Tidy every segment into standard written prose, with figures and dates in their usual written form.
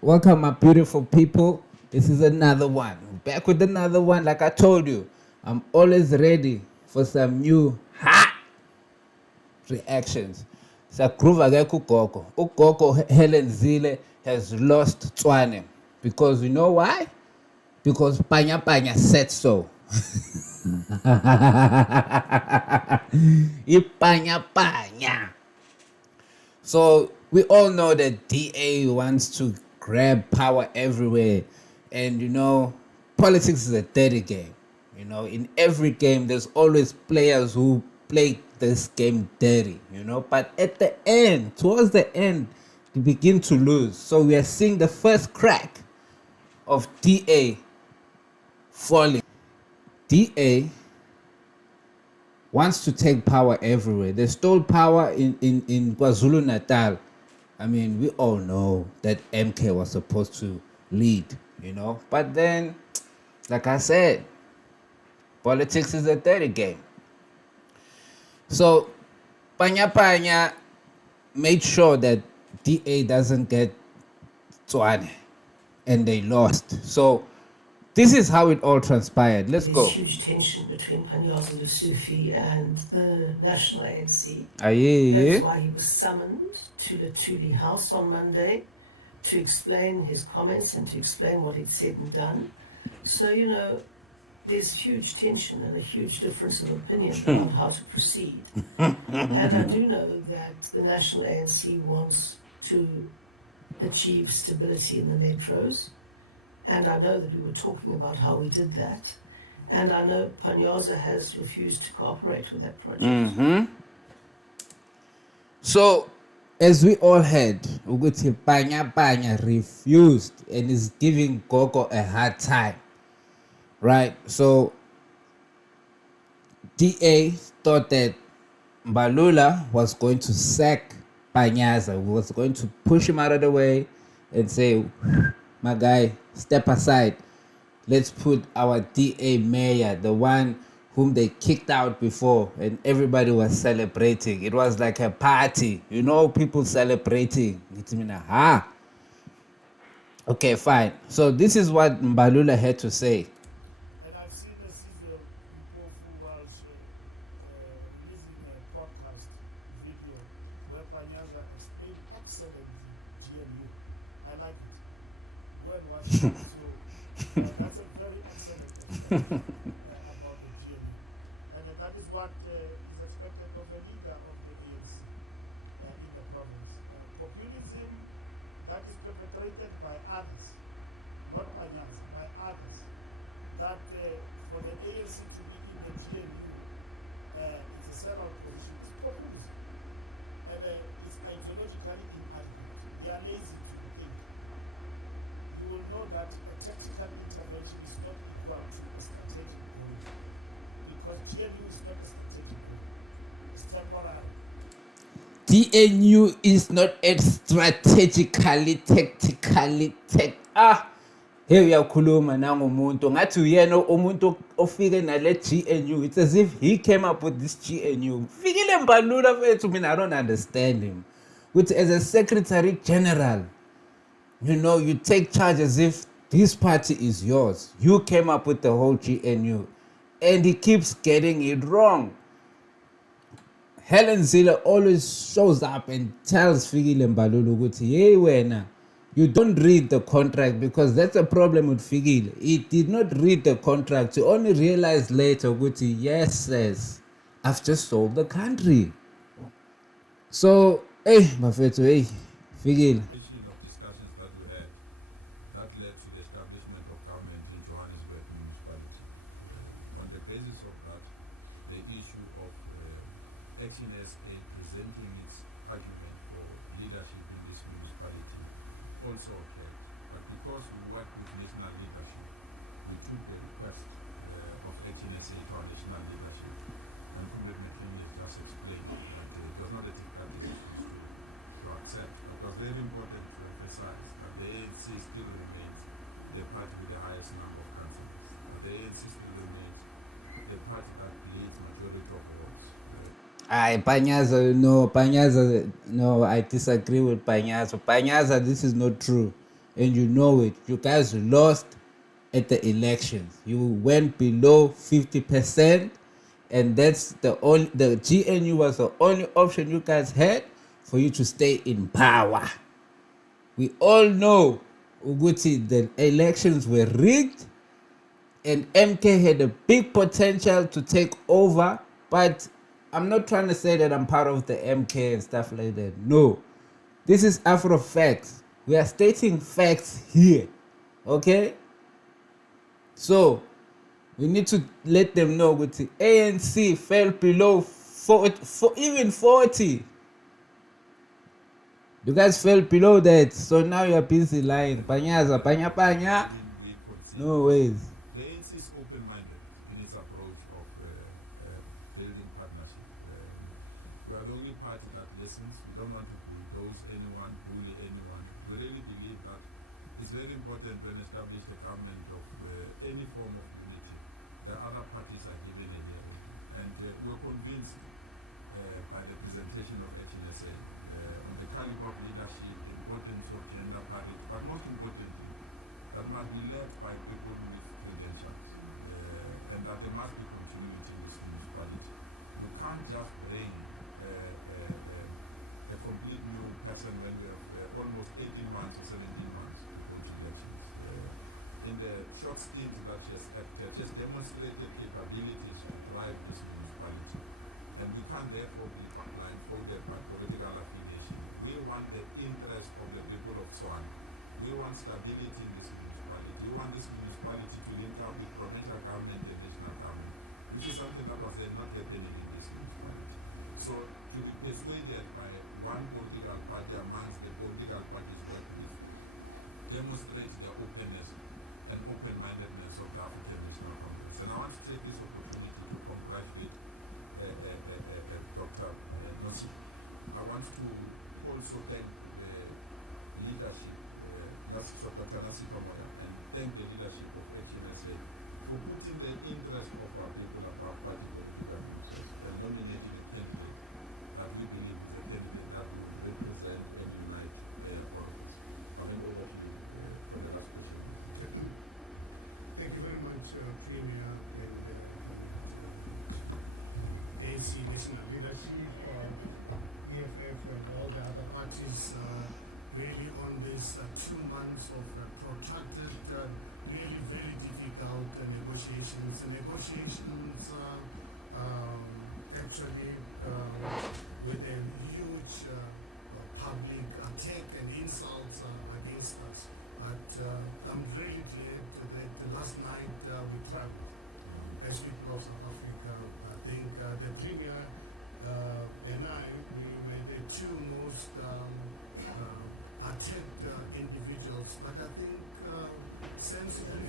Welcome, my beautiful people. This is another one. Back with another one. Like I told you, I'm always ready for some new hot reactions. Sa groove akekho ugogo. Ugogo Hellen Zille has lost Tshwane. Because you know why? Because Panya said so. Panya. So we all know that DA wants to grab power everywhere. And you know, politics is a dirty game. You know, in every game there's always players who play this game dirty, you know. But at the end, towards the end, you begin to lose. So we are seeing the first crack of DA falling. DA wants to take power everywhere. They stole power in KwaZulu Natal. I mean, we all know that MK was supposed to lead, you know. But then, like I said, politics is a dirty game. So, Panya made sure that DA doesn't get Tshwane, and they lost. So, this is how it all transpired. Let's go. There's huge tension between Panyaza Lesufi and the National ANC. Yeah. That's why he was summoned to the Tuli House on Monday to explain his comments and to explain what he'd said and done. So, you know, there's huge tension and a huge difference of opinion about how to proceed. And I do know that the National ANC wants to achieve stability in the metros. And I know that we were talking about how we did that. And I know Panyaza has refused to cooperate with that project. So, as we all heard, Uguti Panya refused and is giving Gogo a hard time. Right? So, DA thought that Mbalula was going to sack Panyaza, was going to push him out of the way and say, my guy, step aside. Let's put our DA mayor, the one whom they kicked out before, and everybody was celebrating. It was like a party, you know, people celebrating. It's mean, aha. Okay, fine. So this is what Mbalula had to say. And I've seen a season people who was releasing a podcast video where Panyaza explained excellently GMU. I like it. Go and watch it. So that's a very excellent explanation about the GMU. And that is what is expected of a leader of the ANC in the province. Populism that is perpetrated by others, not Panyaza, by others, that for the ANC to be in the GNU is a sellout position. It's populism. And it's ideologically inadequate. They are lazy to think. You will know that a tactical intervention is not equal to a strategic goal. Because GNU is not a strategic goal. It's temporary. DNU is not a strategically, tactically, here uyakhuluma nangomuntu ngathi uyena umuntu ofike nale GNU. It's as if he came up with this GNU. Fikile Mbalula fethu, I don't understand him. Which as a secretary general, you know, you take charge as if this party is yours. You came up with the whole GNU. And he keeps getting it wrong. Hellen Zille always shows up and tells Fikile Mbalula, hey, wena, you don't read the contract, because that's a problem with Fikile. He did not read the contract. He only realized later, yes, I've just sold the country. So, hey, Mafetu, hey, Fikile. Of discussions that we had that led to the establishment of government in Johannesburg municipality. On the basis of that, the issue of ActionSA presenting its argument for leadership in this municipality also occurred. But because we work with national leadership, we took the request of ActionSA to our national leadership, and Comrade McKinley just explained that it was not a technical decision to accept. It was very important to emphasize that the ANC still remains the party with the highest number of councillors. The ANC still remains the party that leads majority of votes. Panyaza, no, I disagree with Panyaza. Panyaza, this is not true. And you know it. You guys lost at the elections. You went below 50%, and that's the GNU was the only option you guys had for you to stay in power. We all know Uguti, the elections were rigged, and MK had a big potential to take over, but I'm not trying to say that I'm part of the MK and stuff like that. No, this is Afro facts. We are stating facts here, okay? So we need to let them know with the ANC fell below 40. You guys fell below that, so now you're busy lying. Panyaza, panya. We concede. No ways. The ANC is open-minded in its approach of building partnership. We are the only party that listens. We don't want to bulldoze anyone, bully anyone. We really believe that it's very important when establish the government of any form of unity. The other parties are given a hearing. And we're convinced by the presentation of ActionSA on the caliber of leadership, the importance of gender parity, but most importantly, that must be led by people with credentials, and that there must be continuity in this municipality. You can't just bring a complete new person when we have almost 18 months or 17 months to go to elections. In the short stint that she has acted, she has demonstrated capabilities to drive this municipality. And we can't therefore be blindfolded by political affiliation. We want the interest of the people of Tshwane. We want stability in this municipality. We want this municipality to link up with provincial government and national government, which is something that was not happening in this municipality. So to be persuaded by one political party amongst the political parties work with demonstrates the openness and open-mindedness of the African National Congress. And I want to take this opportunity to congratulate Dr. Nonsi. I want to also thank the leadership, Dr. Tshwane Mayor, and thank the leadership of ActionSA for putting the interest of our people above party political interests and nominating a candidate that we believe is a candidate that will represent and unite all of us. I'll hand over to you for the last question. Thank you very much, Premier and ANC national leadership, EFF and all the other parties really on this 2 months of protracted, really very difficult negotiations. Actually with a huge public attack and insults against us. But I'm really glad that last night we traveled as people of South Africa. I think the Premier and I, we were the two most attacked individuals, but I think sensibly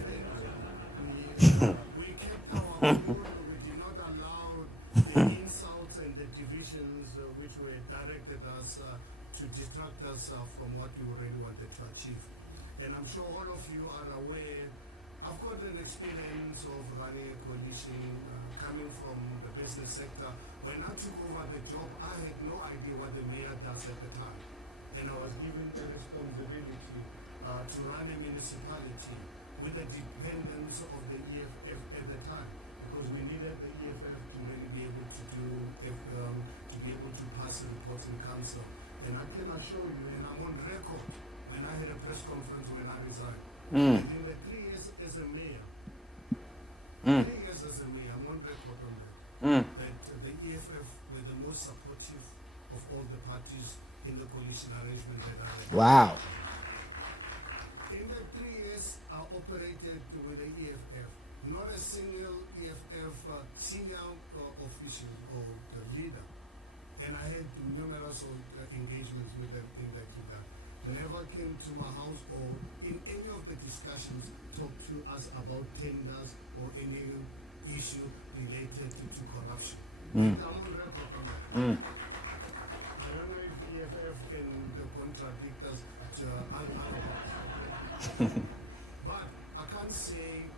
we kept our cool. We did not allow the insults and the divisions which were directed us to distract us from what we really wanted to achieve. And I'm sure all of you are aware, I've got an experience of running a coalition coming from the business sector. When I took over the job, I had no idea what the mayor does at the time. And I was given the responsibility to run a municipality with the dependence of the EFF at the time, because we needed the EFF to really be able to do, to be able to pass the reports in council. And I can assure you, and I'm on record, when I had a press conference when I resigned, and in the 3 years as a mayor, 3 years as a mayor, I'm on record on that, that the EFF were the most supportive of all the parties in the coalition arrangement that I had. Wow. In the 3 years I operated with the EFF, not a single EFF senior official or the leader, and I had numerous engagements with them in that regard, never came to my house or in any of the discussions talk to us about tenders or any issue related to corruption. I'm on record on that. I don't know if EFF can contradict us, but I can't say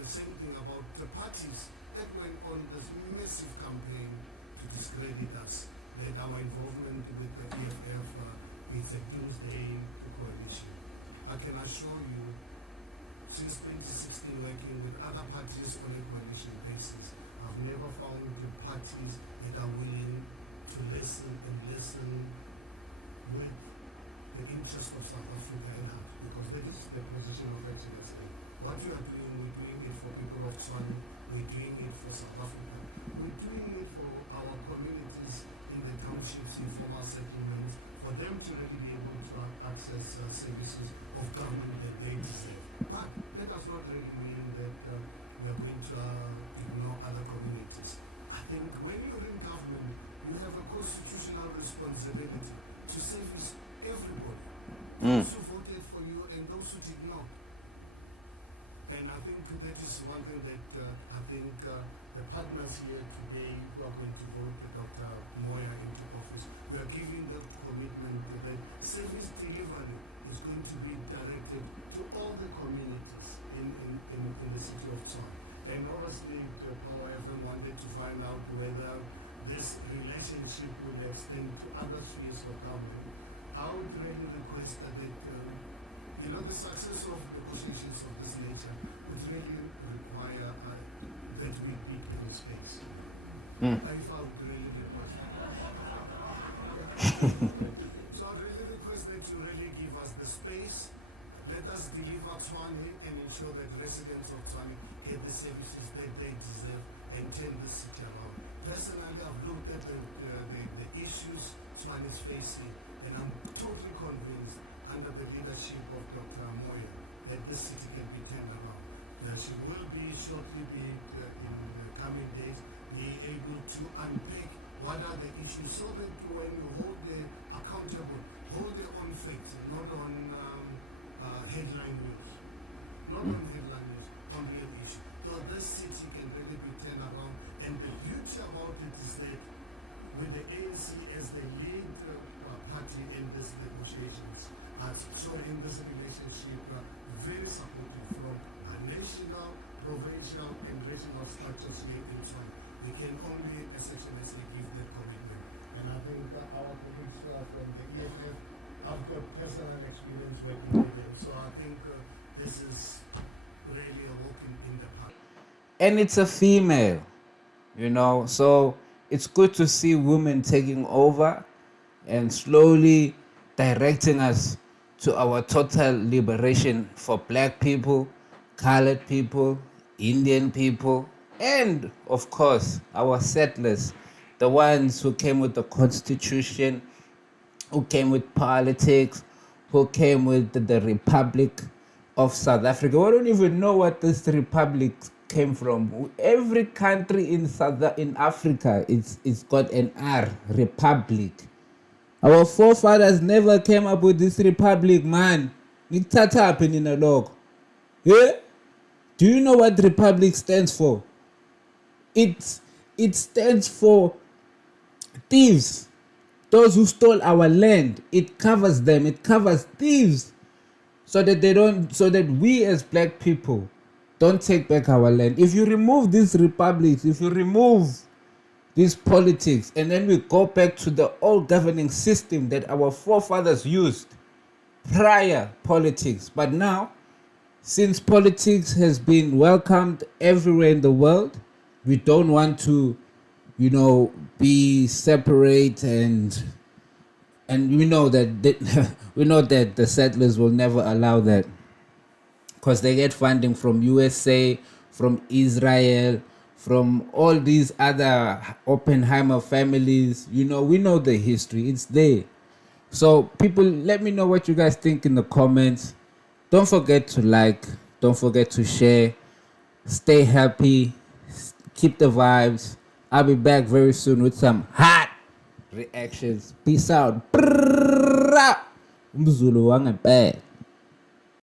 the same thing about the parties that went on this massive campaign to discredit us. our involvement with the EFF is a doomsday coalition. I can assure you, since 2016 working with other parties on a coalition basis, I've never found the parties that are willing to listen with the interest of South Africa in heart, because that is the position of ActionSA. What we are doing, we're doing it for people of Tshwane, we're doing it for South Africa, we're doing it for our communities in the townships, informal settlements, for them to really be able to access services of government that they deserve. But let us not really mean that we are going to ignore other communities. I think when you're in government, you have a constitutional responsibility to service everybody, those who voted for you and those who did not. And I think that is one thing that I think the partners here today who are going to vote Dr. Moyer into office, we are giving the commitment that service delivery is going to be directed to all the communities in the city of Tshwane. And obviously, however, wanted to find out whether this relationship will extend to other spheres of government. I would really request that the success of negotiations of this nature would really require that we be in space. If I would really request so I'd really request that you really give us the space, let us deliver Tshwane and ensure that residents of Tshwane get the services that they deserve and turn this city around. Personally, I've looked at the issues Tshwane is facing, and I'm totally convinced under the leadership of Dr. Moyer that this city can be turned around. She will be shortly in the coming days be able to unpick what are the issues so that when you hold them accountable, hold them on facts, not on headline news. Not on headline news, on real issues. So this city can really be turned around, and the beauty about it is that with the ANC as the lead party in these negotiations, so in this relationship, very supportive from national, provincial, and regional structures here in Tshwane. We can only, as ActionSA, give that commitment. And I think our colleagues from the EFF, I've got personal experience working with them. So I think this is really a walk in the park. And it's a female, so it's good to see women taking over and slowly directing us to our total liberation for black people, colored people, Indian people, and of course our settlers, the ones who came with the constitution, who came with politics, who came with the Republic of South Africa. We don't even know what this republic came from. Every country in Africa, it's got an R, republic. Our forefathers never came up with this republic, man. Yeah? Do you know what republic stands for? It stands for thieves. Those who stole our land. It covers them. It covers thieves. So that we as black people don't take back our land. If you remove these republics, if you remove these politics, and then we go back to the old governing system that our forefathers used, prior politics. But now, since politics has been welcomed everywhere in the world, we don't want to, be separate, and we know that we know that the settlers will never allow that, because they get funding from USA, from Israel, from all these other Oppenheimer families. We know the history. It's there. So people, let me know what you guys think in the comments. Don't forget to like. Don't forget to share. Stay happy. Keep the vibes. I'll be back very soon with some hot reactions. Peace out. Umzulu wangempela.